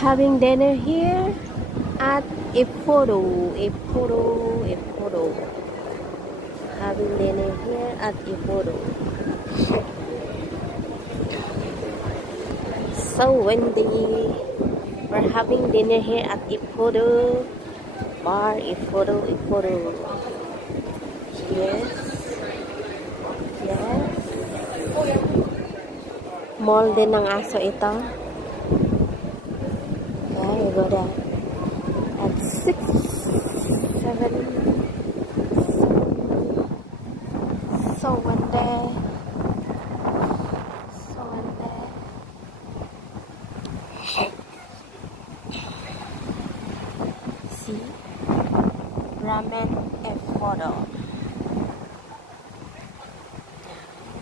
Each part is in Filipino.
Having dinner here at Iporo. Having dinner here at Iporo. So windy. We're having dinner here at Iporo Bar. Iporo. Yes. Mall din ng aso ito. Yeah, you go there at 6, 7. So windy. See? Ramen Iporo.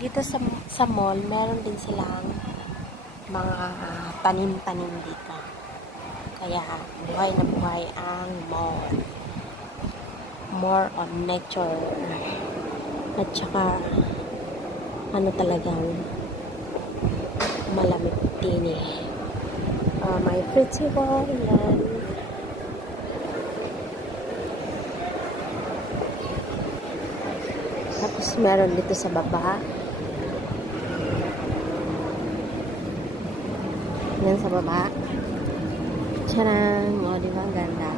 Dito sa mall, meron din silang mga tanim-tanim dito. Kaya buhay na buhay ang mall. More on nature. At saka ano talagang malamig din eh. May festival yan. Tapos meron dito sa baba. Yan sa baba. Charang! O, di ba? Ang ganda.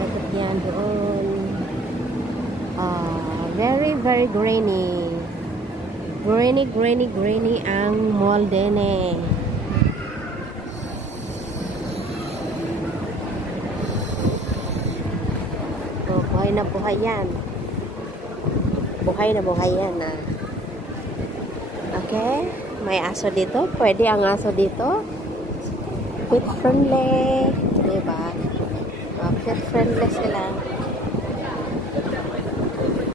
Ikot yan doon. Very, very grainy. Grainy ang mall din eh. So, buhay na buhay yan. Buhay na buhay yan ah. Okay? May aso dito. Pwede ang aso dito. Pet friendly. Diba? Pet friendly sila.